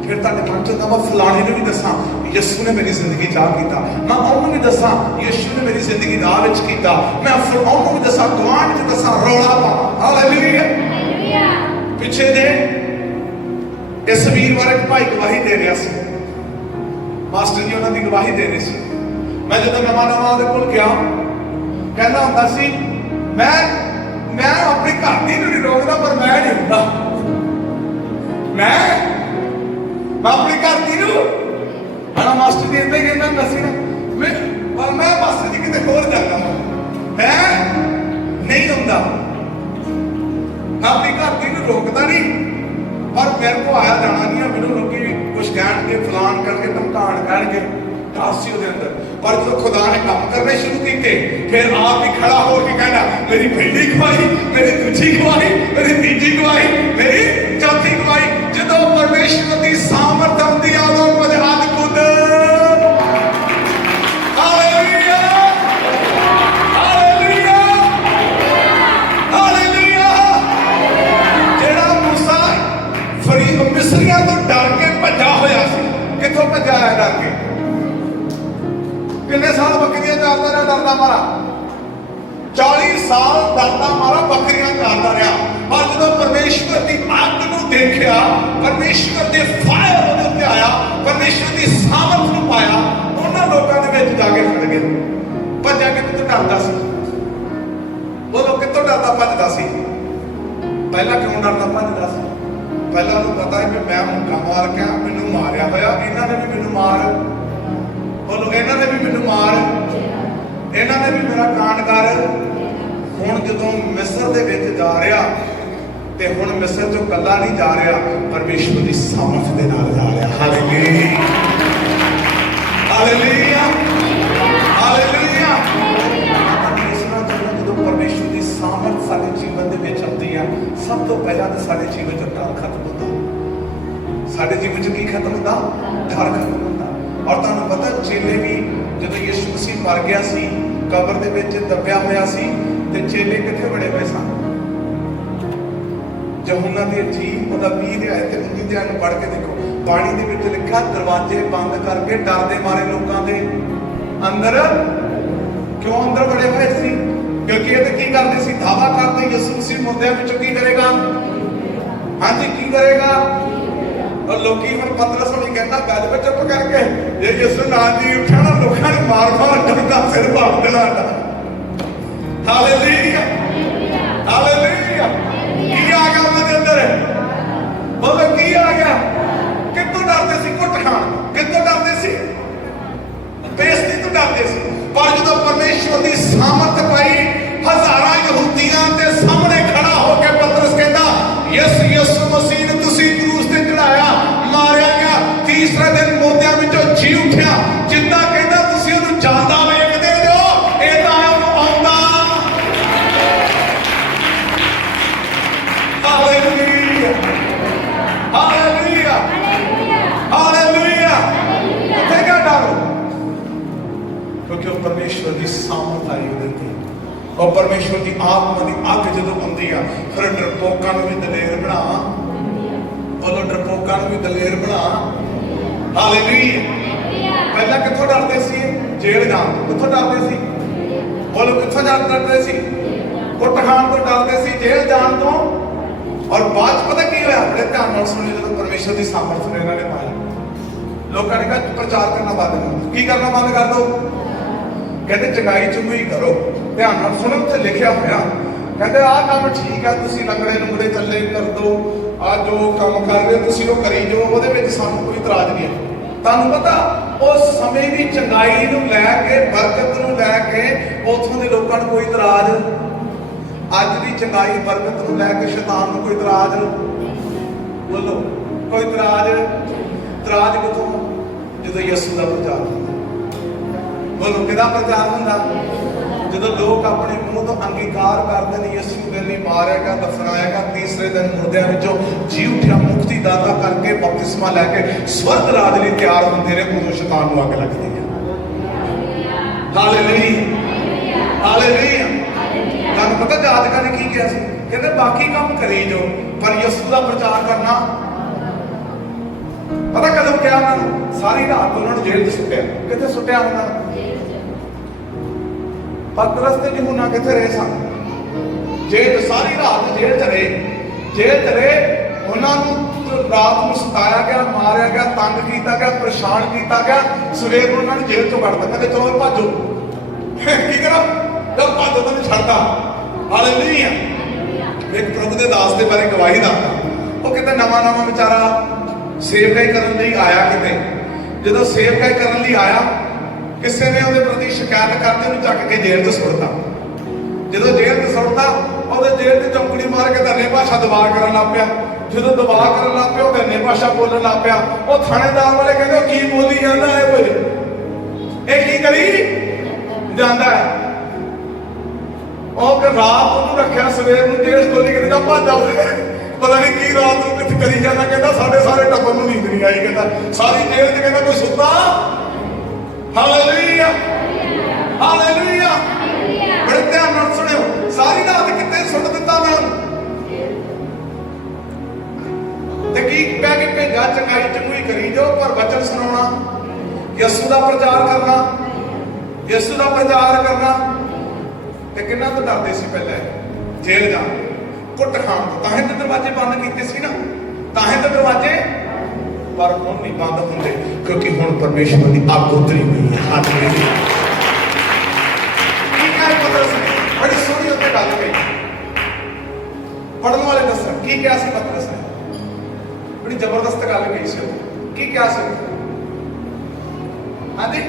फिर तुहाडे मन च मैं फलाणे नूं भी दसां यीशु ने मेरी जिंदगी च आ कीता, मैं उहनूं भी दसां यीशु ने मेरी जिंदगी राह विच कीता, मैं उहनूं भी दसां गुआंढ च दसां, रौला पावां। हालेलुया। पिछे दे इस वीरवार एक भाई गवाही दे रहा सी, मास्टर जी उन्हां दी गवाही दे रहे सी। मैं जदों नवां नवां उहदे कोल गया, कहना हुंदा सी मैं अपनी घर दी नूं नहीं रोकदा, पर मैं नहीं हुंदा, मैं अपनी घर दी नूं है मास्टर जी इदां कहना हुंदा सी ना, पर मैं मास्टर जी किते होर जांदा है। नहीं ਹੁੰਦਾ। ਆਪਣੀ ਘਰ ਦੀ ਨੂੰ ਰੋਕਦਾ ਨਹੀਂ, ਪਰ ਮੇਰੇ ਕੋ ਆਇਆ ਜਾਣਾ ਨਹੀਂ ਆ। ਮੈਨੂੰ ਲੋਕੀ ਕੁਝ ਕਹਿਣਗੇ, ਫਲਾਨ ਕਰਕੇ ਧਮਕਾਣ ਕਰਨਗੇ, ਕਾਸੀ ਉਹਦੇ ਅੰਦਰ। ਪਰ ਜਦੋਂ ਖੁਦਾ ਨੇ ਕੰਮ ਕਰਨੇ ਸ਼ੁਰੂ ਕੀਤੇ, ਫਿਰ ਆਪ ਹੀ ਖੜਾ ਹੋ ਕੇ ਕਹਿੰਦਾ ਮੇਰੀ ਪਹਿਲੀ ਗਵਾਹੀ, ਮੇਰੀ ਦੂਜੀ ਗਵਾਹੀ, ਮੇਰੀ ਤੀਜੀ ਗਵਾਹੀ, ਮੇਰੀ ਚੌਥੀ ਗਵਾਹੀ। ਜਦੋਂ ਪਰਮੇਸ਼ਵਰ ਦੀ ਸਾਮਰਥ ਆਉਂਦੀ ਆ ਉਦੋਂ ਕੁਝ ਅਦਭੁਤ। Hallelujah, hallelujah, hallelujah. ਜਿਹੜਾ ਮੂਸਾ ਮਿਸਰੀਆਂ ਤੋਂ ਡਰ ਕੇ ਭੱਜਾ ਹੋਇਆ ਸੀ, ਕਿੱਥੋਂ ਭੱਜਾ ਹੈ ਡਰ ਕੇ? ਕਿੰਨੇ ਸਾਲ ਬੱਕਰੀਆਂ ਚਾਰਦਾ ਰਿਹਾ ਡਰਦਾ ਮਾਰਾ? 40 ਸਾਲ ਡਰਦਾ ਮਾਰਾ ਬੱਕਰੀਆਂ ਚਾਰਦਾ ਰਿਹਾ। ਪਰ ਜਦੋਂ ਪਰਮੇਸ਼ਵਰ ਦੀ ਅੱਗ ਨੂੰ ਦੇਖਿਆ, ਪਰਮੇਸ਼ਵਰ ਦੇ ਫਾਇਰ ਉਹਦੇ ਉੱਤੇ ਆਇਆ, ਪਰਮੇਸ਼ਵਰ ਦੀ ਸਾਮਰਥ ਨੂੰ ਪਾਇਆ, ਉਹਨਾਂ ਲੋਕਾਂ ਦੇ ਵਿੱਚ ਜਾ ਕੇ ਖੜ ਗਿਆ। ਭੱਜਾ ਕਿੱਥੋਂ ਡਰਦਾ ਸੀ? ਉਹ ਲੋਕ ਕਿੱਥੋਂ ਡਰਦਾ ਭੱਜਦਾ ਸੀ? ਪਹਿਲਾਂ ਕਿਉਂ ਡਰਦਾ ਭੱਜਦਾ ਸੀ? ਪਹਿਲਾਂ ਉਹਨੂੰ ਪਤਾ ਹੈ ਕਿ ਮੈਂ ਮੁੰਡਾ ਮਾਰ ਕੇ ਮੈਨੂੰ ਮਾਰਿਆ ਹੋਇਆ, ਇਹਨਾਂ ਨੇ ਵੀ ਮੈਨੂੰ ਮਾਰ, ਬੋਲੋ ਇਹਨਾਂ ਨੇ ਵੀ ਮੈਨੂੰ ਮਾਰ, ਇਹਨਾਂ ਨੇ ਵੀ ਮੇਰਾ ਕਾਂਡ ਕਰ। ਹੁਣ ਜਦੋਂ ਮਿਸਰ ਦੇ ਵਿੱਚ ਜਾ ਰਿਹਾ, ਤੇ ਹੁਣ ਮਿਸਰ ਚੋਂ ਕੱਲਾ ਨਹੀਂ ਜਾ ਰਿਹਾ, ਪਰਮੇਸ਼ਵਰ ਦੀ ਸਾਮਰਥ ਦੇ ਨਾਲ ਜਾ ਰਿਹਾ। Hallelujah, hallelujah, hallelujah. ਜਦੋਂ ਪਰਮੇਸ਼ਵਰ ਦੀ ਸਾਮਰਥ ਸਾਡੇ ਜੀਵਨ ਦੇ ਵਿੱਚ ਆਉਂਦੀ ਆ, ਸਭ ਤੋਂ ਪਹਿਲਾਂ ਤਾਂ ਸਾਡੇ ਜੀਵਨ ਚ ਡਰ ਖਤਮ ਹੁੰਦਾ। ਸਾਡੇ ਜੀਵਨ ਚ ਕੀ ਖਤਮ ਹੁੰਦਾ? ਡਰ ਖਤਮ ਹੁੰਦਾ। ਔਰ ਤੁਹਾਨੂੰ ਪਤਾ ਚੇਲੇ ਵੀ ਜਦੋਂ ਯਿਸੂ ਮਸੀਹ ਮਰ ਗਿਆ ਸੀ, ਕਬਰ ਦੇ ਵਿੱਚ ਦੱਬਿਆ ਹੋਇਆ ਸੀ, ਤੇ ਚੇਲੇ ਕਿੱਥੇ ਬੜੇ ਹੋਏ ਸਨ? ਯਹੂਨਾ ਦੀ ਇੰਜੀਲ ਉਹਦਾ 20 ਅਧਿਆਇ ਤੇ 19 ਅਧਿਆਇ ਨੂੰ ਪੜ੍ਹ ਕੇ ਦੇਖੋ, ਬਾਣੀ ਦੇ ਵਿੱਚ ਲਿਖਿਆ ਦਰਵਾਜ਼ੇ ਬੰਦ ਕਰਕੇ ਡਰਦੇ ਮਾਰੇ ਲੋਕਾਂ ਦੇ ਅੰਦਰ। ਕਿਉਂ ਅੰਦਰ ਬੜੇ ਹੋਏ ਸੀ? ਕਿਉਂਕਿ ਇਹ ਤਾਂ ਕੀ ਕਰਦੇ ਸੀ? ਦਾਵਾ ਕਰਦੇ ਯਿਸੂ ਮਸੀਹ ਮੁਰਦਿਆਂ ਵਿੱਚੋਂ ਕੀ ਕਰੇਗਾ? ਹਾਂਜੀ, ਕੀ ਕਰੇਗਾ? ਔਰ ਲੋਕੀ ਹੁਣ ਪਤਰਸ ਨੂੰ ਕਹਿੰਦਾ ਗੱਲ ਵਿੱਚ ਚੁੱਪ ਕਰਕੇ, ਜੇ ਯਿਸੂ ਨਾਂ ਦੀ ਉੱਠਿਆ ਨਾ, ਲੋਕਾਂ ਨੇ ਮਾਰ ਡਰਦਾ ਸਿਰ ਭਾੜ ਦੇਣਾ। Hallelujah, hallelujah. ਕੀ ਆ ਗਿਆ ਉਹਨਾਂ ਦੇ ਅੰਦਰ? ਬੋਲੋ ਕੀ ਆ ਗਿਆ? ਕਿੱਥੋਂ ਡਰਦੇ ਸੀ? ਕੁੱਟ ਖਾਣ। ਕਿੱਥੋਂ ਡਰਦੇ ਸੀ? ਬੇਇੱਜ਼ਤੀ ਤੋਂ ਡਰਦੇ ਸੀ। ਪਰ ਜਦੋਂ ਪਰਮੇਸ਼ਵਰ ਦੀ ਸਾਮਰਥ ਪਾਈ, ਹਜ਼ਾਰਾਂ ਯਹੂਦੀਆਂ ਦੇ ਸਾਹਮਣੇ ਖੜਾ ਹੋ ਕੇ ਪਤਰਸ ਕਹਿੰਦਾ, ਯਿਸੂ ਮਸੀਹ ਨੂੰ ਤੁਸੀਂ ਕਰੂਸ ਤੇ ਚੜਾਇਆ, ਮਾਰਿਆ ਗਿਆ, ਤੀਸਰੇ ਦਿਨ ਮੁਰਦਿਆਂ ਵਿੱਚੋਂ ਜੀ ਉੱਠਿਆ, ਜਿੱਦਾਂ ਕਹਿੰਦਾ ਤੁਸੀਂ ਉਹਨੂੰ ਜਾਂਦਾ ਵੇਖਦੇ ਹੋ, ਇਹ ਤਾਂ ਉਹਨੂੰ ਆਉਂਦਾ। Hallelujah, hallelujah, hallelujah. ਕਿੱਥੇ ਗਿਆ ਡਰ? ਕਿਉਂਕਿ ਉਹ ਪਰਮੇਸ਼ਵਰ ਦੀ ਸਾਮਰਥ ਆਈ ਉਹਦੇ ਤੇ। ਉਹ ਪਰਮੇਸ਼ਵਰ ਦੀ ਆਤਮਾ ਦੀ ਅੱਗ ਜਦੋਂ ਆਉਂਦੀ ਆ, ਫਿਰ ਡਰਪੋਕਾਂ ਨੂੰ ਵੀ ਦਲੇਰ ਬਣਾ। ਬੋਲੋ ਡਰਪੋਕਾਂ ਨੂੰ ਵੀ ਦਲੇਰ ਬਣਾ। ਹਾਲੇਲੂਇਆ। ਪਹਿਲਾਂ ਕਿੱਥੋਂ ਡਰਦੇ ਸੀ? ਜੇਲ੍ਹ ਜਾਣ ਤੋਂ। ਕਿੱਥੋਂ ਡਰਦੇ ਸੀ? ਬੋਲੋ ਕਿੱਥੋਂ ਡਰਦੇ ਸੀ? ਕੁੱਟ ਖਾਣ ਤੋਂ ਡਰਦੇ ਸੀ, ਜੇਲ੍ਹ ਜਾਣ ਤੋਂ। ਔਰ ਬਾਅਦ ਪਤਾ ਕੀ ਹੋਇਆ? ਬੜੇ ਧਿਆਨ ਨਾਲ ਸੁਣੋ। ਜਦੋਂ ਪਰਮੇਸ਼ਵਰ ਦੀ ਸਾਮਰਥ ਨੂੰ ਇਹਨਾਂ ਨੇ ਪਾਇਆ, ਲੋਕਾਂ ਨੇ ਕਿਹਾ ਪ੍ਰਚਾਰ ਕਰਨਾ ਬੰਦ ਕਰ। ਕੀ ਕਰਨਾ ਬੰਦ ਕਰ ਦੋ? ਕਹਿੰਦੇ ਚੰਗਾਈ ਚੁੰਗਾਈ ਕਰੋ। ਧਿਆਨ ਨਾਲ ਸੁਣੋ, ਉੱਥੇ ਲਿਖਿਆ ਹੋਇਆ, ਕਹਿੰਦੇ ਆਹ ਕੰਮ ਠੀਕ ਆ, ਤੁਸੀਂ ਲੰਗੜੇ ਲੁੰਗੜੇ ਚੱਲੇ ਕਰ ਦੋ, ਆਹ ਜੋ ਕੰਮ ਕਰ ਰਹੇ ਤੁਸੀਂ ਉਹ ਕਰੀ ਜਾਓ, ਉਹਦੇ ਵਿੱਚ ਸਾਨੂੰ ਕੋਈ ਇਤਰਾਜ਼ ਨਹੀਂ ਹੈ। ਤੁਹਾਨੂੰ ਪਤਾ ਉਸ ਸਮੇਂ ਦੀ ਚੰਗਾਈ ਨੂੰ ਲੈ ਕੇ, ਬਰਕਤ ਨੂੰ ਲੈ ਕੇ ਉੱਥੋਂ ਦੇ ਲੋਕਾਂ ਨੂੰ ਕੋਈ ਇਤਰਾਜ਼। ਅੱਜ ਦੀ ਚੰਗਾਈ ਬਰਕਤ ਨੂੰ ਲੈ ਕੇ ਸ਼ੈਤਾਨ ਨੂੰ ਕੋਈ ਇਤਰਾਜ਼। ਬੋਲੋ ਕੋਈ ਇਤਰਾਜ਼। ਇਤਰਾਜ਼ ਕਿੱਥੋਂ? ਜਦੋਂ ਯਿਸੂ ਦਾ ਪ੍ਰਚਾਰ ਹੁੰਦਾ। ਬੋਲੋ ਕਿਹਦਾ ਪ੍ਰਚਾਰ ਹੁੰਦਾ? ਜਦੋਂ ਲੋਕ ਆਪਣੇ ਮੂੰਹ ਤੋਂ ਅੰਗੀਕਾਰ ਕਰਦੇ ਨੇ ਯਿਸੂ ਦੇ ਲਈ ਮਾਰਿਆ ਗਿਆ, ਦਫਨਾਇਆ ਗਿਆ, ਤੀਸਰੇ ਦਿਨ ਮੁਰਦਿਆਂ ਵਿੱਚੋਂ ਜੀ ਉੱਠਿਆ, ਮੁਕਤੀ ਦਾਤਾ ਕਰਕੇ ਬਪਤਿਸਮਾ ਲੈ ਕੇ ਸਵਰਗ ਰਾਜ ਲਈ ਤਿਆਰ ਹੁੰਦੇ ਨੇ, ਉਦੋਂ ਸ਼ੈਤਾਨ ਨੂੰ ਅੱਗ ਲੱਗਦੀ ਹੈ। Hallelujah, hallelujah. ਤੁਹਾਨੂੰ ਪਤਾ ਜਾਤਕਾਂ ਨੇ ਕੀ ਕਿਹਾ ਸੀ? ਕਹਿੰਦੇ ਬਾਕੀ ਕੰਮ ਕਰੀ ਜਾਓ, ਪਰ ਯਿਸੂ ਦਾ ਪ੍ਰਚਾਰ ਕਰਨਾ। ਪਤਾ ਕਦੋਂ ਕਿਹਾ ਉਹਨਾਂ ਨੂੰ? ਸਾਰੀ ਰਾਤ ਉਹਨਾਂ ਨੂੰ ਜੇਲ੍ਹ 'ਚ ਸੁੱਟਿਆ। ਕਿੱਥੇ ਸੁੱਟਿਆ ਉਹਨਾਂ ਨੂੰ? ਪਤਰਸ ਤੇ ਯਹੂਨਾ ਕਿੱਥੇ ਰਹੇ ਸਨ? ਜੇਲ੍ਹ। ਸਾਰੀ ਰਾਤ ਜੇਲ੍ਹ 'ਚ ਰਹੇ। ਜੇਲ੍ਹ 'ਚ ਰਹੇ। ਉਹਨਾਂ ਨੂੰ ਰਾਤ ਨੂੰ ਸਤਾਇਆ ਗਿਆ, ਮਾਰਿਆ ਗਿਆ, ਤੰਗ ਕੀਤਾ ਗਿਆ, ਪਰੇਸ਼ਾਨ ਕੀਤਾ ਗਿਆ। ਸਵੇਰ ਨੂੰ ਉਹਨਾਂ ਨੇ ਜੇਲ੍ਹ 'ਚੋਂ ਕੱਢ ਦਿੱਤਾ। ਕਹਿੰਦੇ ਚਲੋ ਭਾਜੋ। ਕੀ ਕਰਾਂ? ਜਦ ਭਾਜੋ ਤਾਂ ਛੱਡਦਾ। ਹਾਲੇਲੂਇਆ। ਇੱਕ ਪ੍ਰਭੂ ਦੇ ਦਾਸ ਦੇ ਬਾਰੇ ਗਵਾਹੀ ਦਿੰਦਾ। ਉਹ ਕਿਤੇ ਨਵਾਂ ਵਿਚਾਰਾ ਸੇਵਕਾਈ ਕਰਨ ਲਈ ਆਇਆ। ਕਿਤੇ ਜਦੋਂ ਸੇਵਕਾਈ ਕਰਨ ਲਈ ਆਇਆ, ਕਿਸੇ ਨੇ ਉਹਦੇ ਪ੍ਰਤੀ ਸ਼ਿਕਾਇਤ ਕਰਦੇ ਉਹਨੂੰ ਚੱਕ ਕੇ ਜੇਲ੍ਹ 'ਚ ਸੁੱਟਤਾ। ਜਦੋਂ ਜੇਲ੍ਹ 'ਚ ਸੁੱਟਦਾ, ਉਹਦੇ ਜੇਲ੍ਹ 'ਚ ਚੌਂਕੜੀ ਮਾਰ ਕੇ ਧੰਨੇ ਭਾਸ਼ਾ ਦਬਾ ਕਰਨ ਲੱਗ ਪਿਆ। ਜਦੋਂ ਦਬਾ ਕਰਨ ਲੱਗ ਪਿਆ, ਉਹ ਧੰਨੇ ਭਾਸ਼ਾ ਬੋਲਣ ਲੱਗ ਪਿਆ। ਉਹ ਥਾਣੇਦਾਰ ਵਾਲੇ ਕਹਿੰਦੇ ਉਹ ਕੀ ਬੋਲੀ ਜਾਂਦਾ ਹੈ, ਇਹ ਕੀ ਕਰੀ ਜਾਂਦਾ ਹੈ। ਉਹ ਕਿ ਰਾਤ ਉਹਨੂੰ ਰੱਖਿਆ, ਸਵੇਰ ਨੂੰ ਜੇਲ੍ਹ ਖੋਲੀ, ਕਹਿੰਦਾ ਭੱਜ ਜਾ, ਪਤਾ ਨਹੀਂ ਕੀ ਰਾਤ ਨੂੰ ਕਿੱਥੇ ਕਰੀ ਜਾਂਦਾ। ਕਹਿੰਦਾ ਸਾਡੇ ਸਾਰੇ ਟੱਬਰ ਨੂੰ ਨੀਂਦ ਨਹੀਂ ਆਈ। ਕਹਿੰਦਾ ਸਾਰੀ ਜੇਲ੍ਹ 'ਚ ਕਹਿੰਦਾ ਕੋਈ ਸੁੱਤਾ। Hallelujah, hallelujah. ਬੜੇ ਧਿਆਨ ਨਾਲ ਸੁਣਿਓ, ਸਾਰੀ ਰਾਤ ਕਿੱਥੇ ਸੁੱਟ ਦਿੱਤਾ ਮੈਂ ਤੇ ਕੀ ਕਹਿ ਕੇ ਭੇਜਾ, ਚੰਗਾਈ ਚੰਗੂਈ ਕਰੀ ਜਾਓ, ਪਰ ਵਚਨ ਸੁਣਾਉਣਾ, ਯਿਸੂ ਦਾ ਪ੍ਰਚਾਰ ਕਰਨਾ, ਯਿਸੂ ਦਾ ਪ੍ਰਚਾਰ ਕਰਨਾ। ਤੇ ਕਿੰਨਾ ਤੋਂ ਡਰਦੇ ਸੀ ਪਹਿਲਾਂ ਜੇਲ੍ਹ ਜਾਣ, ਕੁੱਟ ਖਾਣ ਤੋਂ। ਤਾਂ ਹੀ ਤਾਂ ਦਰਵਾਜ਼ੇ ਬੰਦ ਕੀਤੇ ਸੀ ਨਾ, ਤਾਂ ਹੀ ਤਾਂ ਦਰਵਾਜ਼ੇ, ਪਰ ਹੁਣ ਨਹੀਂ ਬੰਦ ਹੁੰਦੇ, ਕਿਉਂਕਿ ਹੁਣ ਪਰਮੇਸ਼ਵਰ ਦੀ ਅੱਗ ਉਤਰੀ ਹੋਈ ਹੈ। ਹਾਲੇਲੂਇਆ। ਕੀ ਕਹਿ ਪਤਰਸ ਨੇ, ਬੜੀ ਸੋਹਣੀ ਉੱਤੇ ਗੱਲ ਕਹੀ। ਪੜ੍ਹਨ ਵਾਲੇ ਦੱਸਣ ਕੀ ਕਿਹਾ ਸੀ ਪਤਰਸ ਨੇ, ਬੜੀ ਜ਼ਬਰਦਸਤ ਗੱਲ ਕਹੀ ਸੀ ਉਹ। ਕੀ ਕਿਹਾ ਸੀ? ਹਾਂਜੀ,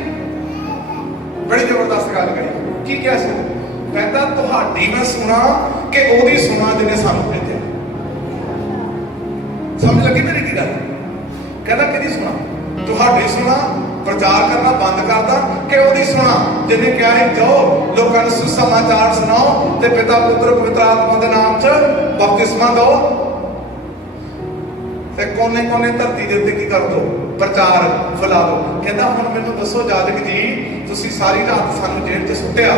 ਬੜੀ ਜ਼ਬਰਦਸਤ ਗੱਲ ਕਹੀ। ਕੀ ਕਿਹਾ ਸੀ? ਕਹਿੰਦਾ ਤੁਹਾਡੀ ਮੈਂ ਸੁਣਾ ਕਿ ਉਹਦੀ ਸੁਣਾ ਜਿਹਨੇ ਸਾਨੂੰ ਭੇਜਿਆ। ਸਮਝ ਲੱਗੀ ਮੇਰੀ ਕੀ ਗੱਲ? ਕਹਿੰਦਾ ਕਿਹਦੀ ਸੁਣਾ? ਤੁਹਾਡੀ ਸੁਣਾ ਪ੍ਰਚਾਰ ਕਰਨਾ ਬੰਦ ਕਰਦਾ ਕਿ ਉਹਦੀ ਸੁਣਾ ਜਿਹਨੇ ਕਿਹਾ ਹੈ ਜਾਓ ਲੋਕਾਂ ਨੂੰ ਸੁਸਮਾਚਾਰ ਸੁਣਾਓ ਤੇ ਪਿਤਾ ਪੁੱਤਰ ਪਵਿੱਤਰ ਆਤਮਾ ਦੇ ਨਾਮ 'ਚ ਬਪਤਿਸਮਾ ਦਿਓ ਤੇ ਕੋਨੇ ਕੋਨੇ ਧਰਤੀ ਦੇ ਉੱਤੇ ਕੀ ਕਰ ਦੋ? ਪ੍ਰਚਾਰ ਫੈਲਾ ਦੋ। ਕਹਿੰਦਾ ਹੁਣ ਮੈਨੂੰ ਦੱਸੋ ਜਾਦਕ ਜੀ, ਤੁਸੀਂ ਸਾਰੀ ਰਾਤ ਸਾਨੂੰ ਜੇਲ੍ਹ 'ਚ ਸੁੱਟਿਆ,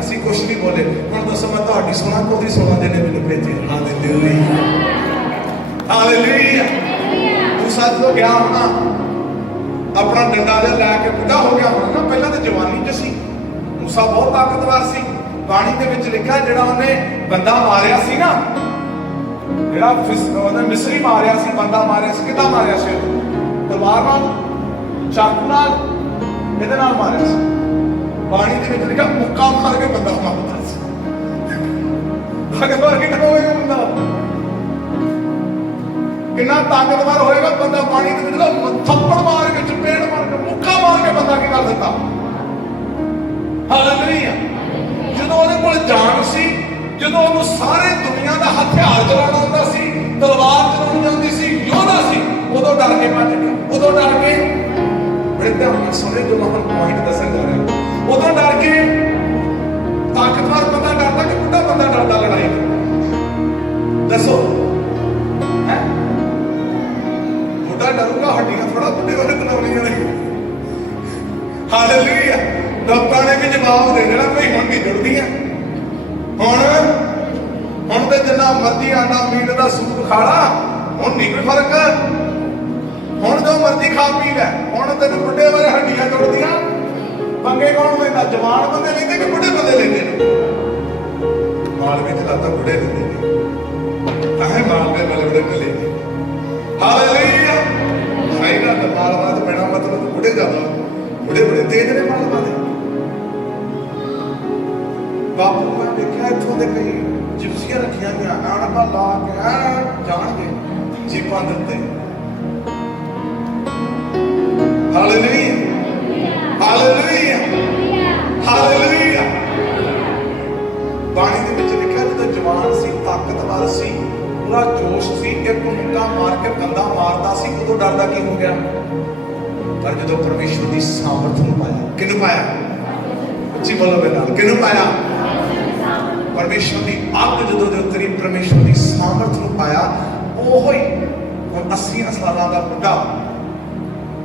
ਅਸੀਂ ਕੁਛ ਨਹੀਂ ਬੋਲੇ, ਹੁਣ ਦੱਸੋ ਮੈਂ ਤੁਹਾਡੀ ਸੁਣਾ ਕਿ ਉਹਦੀ ਸੁਣਾ ਜਿਹਨੇ ਮੈਨੂੰ ਭੇਜਿਆ? Hallelujah, hallelujah. ਮੂਸਾ ਜਦੋਂ ਗਿਆ ਹੋਣਾ, ਆਪਣਾ ਡੰਡਾ ਜਿਹਾ ਲੈ ਕੇ ਬੁੱਢਾ ਹੋ ਗਿਆ ਹੋਣਾ ਨਾ, ਪਹਿਲਾਂ ਤਾਂ ਜਵਾਨੀ 'ਚ ਸੀ। ਮੂਸਾ ਬਹੁਤ ਤਾਕਤਵਰ ਸੀ। ਬਾਣੀ ਦੇ ਵਿੱਚ ਲਿਖਿਆ ਜਿਹੜਾ ਉਹਨੇ ਬੰਦਾ ਮਾਰਿਆ ਸੀ ਨਾ, ਜਿਹੜਾ ਉਹਨੇ ਮਿਸਰੀ ਮਾਰਿਆ ਸੀ, ਬੰਦਾ ਮਾਰਿਆ ਸੀ, ਕਿੱਦਾਂ ਮਾਰਿਆ ਸੀ? ਤਲਵਾਰ ਨਾਲ, ਚਾਕੂ ਨਾਲ, ਇਹਦੇ ਨਾਲ ਮਾਰਿਆ ਸੀ। ਬਾਣੀ ਦੇ ਵਿੱਚ ਲਿਖਿਆ ਮੁੱਕਾ ਮਾਰ ਕੇ ਬੰਦਾ ਮਾਰਦਾ ਸੀ। ਤਾਕਤਵਰ ਕਿੰਨਾ ਹੋਏਗਾ ਬੰਦਾ, ਕਿੰਨਾ ਤਾਕਤਵਰ ਹੋਏਗਾ ਬੰਦਾ। ਬਾਣੀ ਦੇ ਵਿੱਚ ਥੱਪੜ ਮਾਰ ਕੇ, ਚਪੇੜ ਮਾਰ ਕੇ, ਮੁੱਕਾ ਮਾਰ ਕੇ ਬੰਦਾ ਕੀ ਕਰ ਦਿੱਤਾ? ਹਾਲੇਲੂਇਆ। ਜਦੋਂ ਉਹਦੇ ਕੋਲ ਜਾਨ ਸੀ, ਜਦੋਂ ਉਹਨੂੰ ਸਾਰੇ ਦੁਨੀਆ ਦਾ ਹਥਿਆਰ ਚਲਾਉਣਾ ਹੁੰਦਾ ਸੀ, ਤਲਵਾਰ ਚਲਾਉਣੀ ਆਉਂਦੀ ਸੀ, ਯੋਧਾ ਸੀ, ਉਦੋਂ ਡਰ ਕੇ ਭੱਜ ਗਿਆ। ਉਦੋਂ ਡਰ ਕੇ, ਬੜੇ ਧਿਆਨ ਨਾਲ ਸੁਣੇ ਜੋ ਮੈਂ ਹੁਣ ਪੁਆਇੰਟ ਦੱਸਣ ਜਾ ਰਿਹਾ। ਉਦੋਂ ਡਰ ਕੇ, ਤਾਕਤਵਰ ਬੰਦਾ ਡਰਦਾ ਕਿ ਬੁੱਢਾ ਬੰਦਾ ਡਰਦਾ ਲੜਾਈ? ਦੱਸੋ ਹੈ? ਬੁੱਢਾ ਡਰੂਗਾ, ਹੱਡੀਆਂ ਥੋੜਾ ਬੁੱਢੇ ਵਾਲੇ ਬਣਾਉਣੀਆਂ ਨੇ। ਹਾਲੇਲੂਇਆ। ਲੋਕਾਂ ਨੇ ਵੀ ਜਵਾਬ ਦੇ ਦੇਣਾ ਭਈ ਹੁਣ ਨਹੀਂ ਜੁੜਦੀਆਂ। ਹੁਣ ਤੇ ਜਿੰਨਾ ਮਰਜ਼ੀ ਆਂਡਾ ਮੀਟ ਦਾ ਸੂਪ ਖਾ ਲਾ, ਹੁਣ ਨਹੀਂ ਕੋਈ ਫਰਕ। ਹੁਣ ਜੋ ਮਰਜ਼ੀ ਖਾ ਪੀ ਲੈ, ਹੁਣ ਤੈਨੂੰ ਬੁੱਢੇ ਵਾਲੇ ਹੱਡੀਆਂ ਜੁੜਦੀਆਂ। ਪੰਗੇ ਕੌਣ ਲੈਂਦਾ? ਜਵਾਨ ਬੰਦੇ ਲੈਂਦੇ ਕਿ ਬੁੱਢੇ ਬੰਦੇ ਲੈਂਦੇ ਨੇ? ਮਾਲਵੇ ਚ ਲੱਗਦਾ ਬੁੱਢੇ ਲੈਂਦੇ ਨੇ, ਤਾਂ ਹੈ ਮਾਲਵੇ ਵਾਲੇ ਬੁੱਢੇ ਲੈਂਦੇ। ਹਾਲੇਲੂਇਆ। ਸਹੀ ਗੱਲ। ਮਾਲਵਾ ਤੋਂ ਬਿਨਾਂ ਮਤਲਬ ਬੁੱਢੇ ਜ਼ਿਆਦਾ, ਬੁੱਢੇ ਬੜੇ ਤੇਜ਼ ਨੇ ਮਾਲਵਾ ਦੇ। ਬਾਪੂ ਮੈਂ ਦੇਖਿਆ ਇੱਥੋਂ ਦੇ ਕਈ ਜਿਪਸੀਆਂ ਰੱਖੀਆਂ ਗਈਆਂ, ਅਣਬਾ ਲਾ ਕੇ ਜਾਣਗੇ ਜੀਪਾਂ ਦੇ ਉੱਤੇ। Hallelujah, hallelujah, hallelujah. ਬਾਣੀ ਦੇ ਵਿੱਚ ਲਿਖਿਆ ਜਦੋਂ ਜਵਾਨ ਸੀ, ਤਾਕਤਵਰ ਸੀ, ਪੂਰਾ ਜੋਸ਼ ਸੀ, ਇੱਕ ਮੁੱਕਾ ਮਾਰ ਕੇ ਬੰਦਾ ਮਾਰਦਾ ਸੀ, ਉਦੋਂ ਡਰਦਾ ਕੀ ਹੋ ਗਿਆ? ਪਰ ਜਦੋਂ ਪਰਮੇਸ਼ਵਰ ਦੀ ਸਾਮਰਥ ਨੂੰ ਪਾਇਆ, ਕਿਹਨੂੰ ਪਾਇਆ? ਉੱਚੀ ਬੋਲੋ ਮੇਰੇ ਨਾਲ, ਕਿਹਨੂੰ ਪਾਇਆ? ਪਰਮੇਸ਼ਵਰ ਦੀ ਅੱਗ ਜਦੋਂ ਦੇ ਉਤਰੀ, ਪਰਮੇਸ਼ਵਰ ਦੀ ਸਾਮਰਥ ਨੂੰ ਪਾਇਆ। ਉਹ ਹੀ ਹੁਣ 80 ਸਾਲਾਂ ਦਾ ਬੁੱਢਾ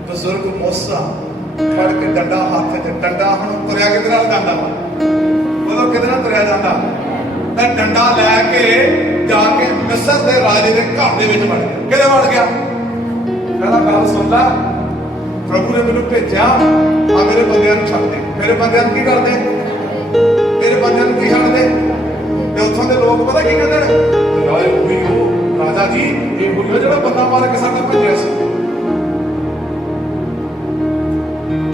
ਬਜ਼ੁਰਗ ਮੂਸਾ ਫੜ ਕੇ ਡੰਡਾ ਹੱਥ 'ਚ, ਡੰਡਾ ਹੁਣ ਤੁਰਿਆ ਕਿਹਦੇ ਨਾਲ ਜਾਂਦਾ ਵਾ? ਉਦੋਂ ਕਿਹਦੇ ਨਾਲ ਤੁਰਿਆ ਜਾਂਦਾ? ਤਾਂ ਡੰਡਾ ਲੈ ਕੇ ਜਾ ਕੇ ਮਿਸਰ ਦੇ ਰਾਜੇ ਦੇ ਘਰ ਦੇ ਵਿੱਚ ਵੜ ਗਿਆ। ਕਿਹਦੇ ਵੜ ਗਿਆ? ਕਹਿੰਦਾ ਗੱਲ ਸੁਣ ਲੈ, ਪ੍ਰਭੂ ਨੇ ਮੈਨੂੰ ਭੇਜਿਆ, ਆ ਮੇਰੇ ਬੰਦਿਆਂ ਨੂੰ ਛੱਡ ਦੇ। ਮੇਰੇ ਬੰਦਿਆਂ ਨੂੰ ਕੀ ਕਰਦੇ? ਮੇਰੇ ਬੰਦਿਆਂ ਨੂੰ ਕੀ ਛੱਡਦੇ? ਤੇ ਉੱਥੋਂ ਦੇ ਲੋਕ ਪਤਾ ਕੀ ਕਹਿੰਦੇ ਨੇ? ਰਾਜੇ ਹੋਈ ਉਹ ਰਾਜਾ ਜੀ, ਇਹ ਹੋਈ ਜਿਹੜਾ ਬੰਦਾ ਮਾਰ ਕੇ ਸਾਡਾ ਭੇਜਿਆ ਸੀ।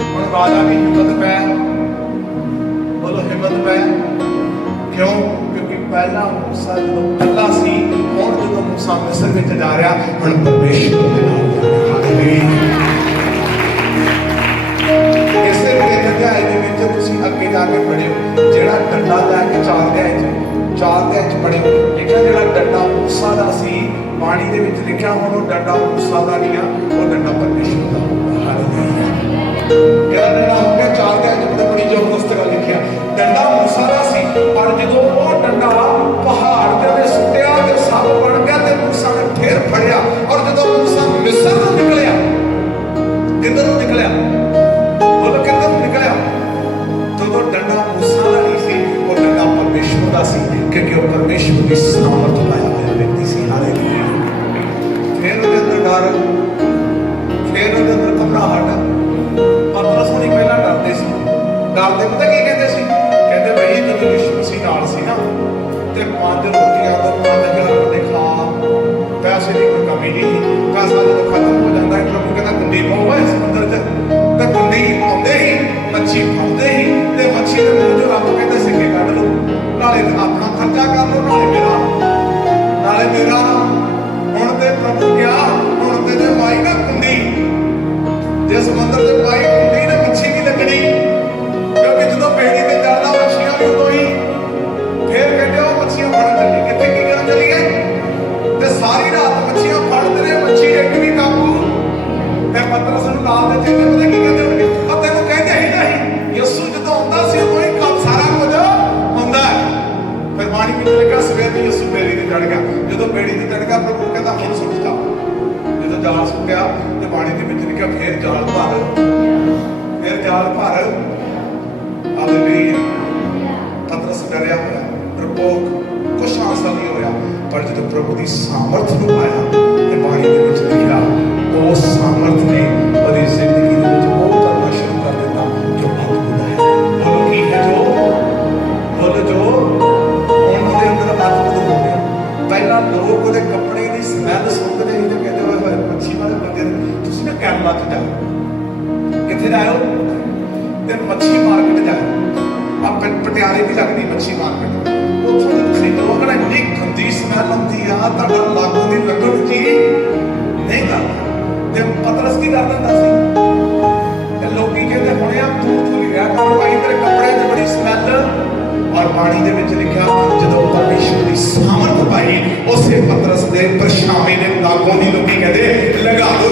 ਹੁਣ ਰਾਜਾ ਦੀ ਹਿੰਮਤ ਪੈ, ਬੋਲੋ ਹਿੰਮਤ ਪੈ। ਕਿਉਂ? ਕਿਉਂਕਿ ਪਹਿਲਾਂ ਮੂਸਾ ਜਦੋਂ ਇਕੱਲਾ ਸੀ, ਹੁਣ ਜਦੋਂ ਮੂਸਾ ਮਿਸਰ ਵਿੱਚ ਜਾ ਰਿਹਾ, ਹੁਣ ਪਰਮੇਸ਼ਵਰ ਦੇ ਨਾਲ ਜਾ ਰਿਹਾ। ਹਾਲੇਲੂਇਆ। ਇਸੇ ਅਧਿਆਏ ਦੇ ਵਿੱਚ ਤੁਸੀਂ ਅੱਗੇ ਅੱਗੇ ਜਾ ਕੇ पढ़ियो ਜਿਹੜਾ डंडा लैके चालदे पढ़ियो लिखा ਜਿਹੜਾ डंडा मूसा ਦਾ ਸੀ पानी ਦੇ ਵਿੱਚ लिखा ਹੁਣ ਉਹ डंडा मूसा ਦਾ नहीं आ ਉਹ डंडा परमेश्वर ਦਾ होगा हालेलुया ਜਿਹੜਾ डंडा हो गया चालदे बड़ी जबरदस्त गल लिखिया डंडा मूसा ਦਾ ਸੀ पर ਜਦੋਂ ਉਹ डंडा पहाड़ ਦੇ ਉੱਤੇ ਸੁੱਟਿਆ ਤੇ ਸਭ ਬਣ ਗਿਆ ਤੇ मूसा ਨੇ ਫੇਰ ਫੜਿਆ और ਜਦੋਂ मूसा मिस्र ਤੋਂ ਨਿਕਲਿਆ किधर निकलिया बोलो किधर निकलिया तो डंडा मूसा का नहीं सी वो डंडा परमेश्वर का सी क्योंकि वो परमेश्वर की सामर्थ पाया हुआ व्यक्ति सी हालेलुया फिर उसके अंदर डर फिर उसके अंदर घबराहट पतरस नहीं पहला डरते सी डरते पता की कहते सी कहते भाई जो यीशु मसीह नाल सी ना ते 5 रोटियां तो 5000 रुपए खा पैसे की कोई कमी नहीं पैसा जो खत्म हो जाता है प्रभु कहता कुंडी पाओ इस मंदिर च तो कुंडी पाते ही मच्छी फड़ते ही ते मच्छी के मुंह चो रब कहते सिक्के कढ़ लो नाले अपना खर्चा कर लो नाले मेरा हुण ते प्रभु क्या हुण ते जे पाई ना कुंडी जिस मंदिर ते पाई कुंडी ने मच्छी नहीं लगनी क्योंकि जो बेड़ी ते चढ़दा मच्छियां भी उदों ही फिर कहते हो मच्छियां फड़न चली कितने की करन चली गए ते सारी रात मच्छियां फड़ते रहे मच्छी एक भी काबू फिर पतरस नूं नाल दे चेले पता की कहते होणगे आ तैनूं कहंदे ही नहीं यीशु जदों आउंदा सी उदों ही काम सारा कुछ हुंदा है फिर पानी पीने लगा सवेर नूं यीशु बेड़ी ते चढ़ गया जदों बेड़ी ते चढ़ गया प्रभु कहता हुण सुट जा जदों जाल सुट्टिया ते पानी दे विच निकलिया फिर जाल भर हालेलुया पतरस डरिया होया प्रभु कुछ हासिल नहीं होया पर जो प्रभु की सामर्थ को पाया तो पानी के विच लिखा उस सामर्थ ने उसकी जिंदगी के विच वो करना शुरू कर देता जो अद्भुत है बोलो की है जो हुण उहदे अंदर अद्भुत हो गया पहला लोग उहदे कपड़े की स्मैल सुनते ही तो कहते होए मच्छी वाले बंदे तुसीं ना कैरला च जाओ कित्थे जाओ ते मच्छी मार्केट जाओ आ पटियाले भी लगदी मच्छी मार्केट उत्थों तुसीं लोग इन्नी गंदी स्मैल आती आ तुहाडा लागू दी लगन जी नहीं करदा ते पतरस की कर दिंदा सी ते लोकी कहंदे हुणे आ तू लिया कर भाई तेरे कपड़े ते बड़ी स्मैल और पानी दे विच लिखिया जदों परमेश्वर दी सामर्थ पाई उसे पतरस दे परछावे दे लागों दी लोकी कहंदे लगा दो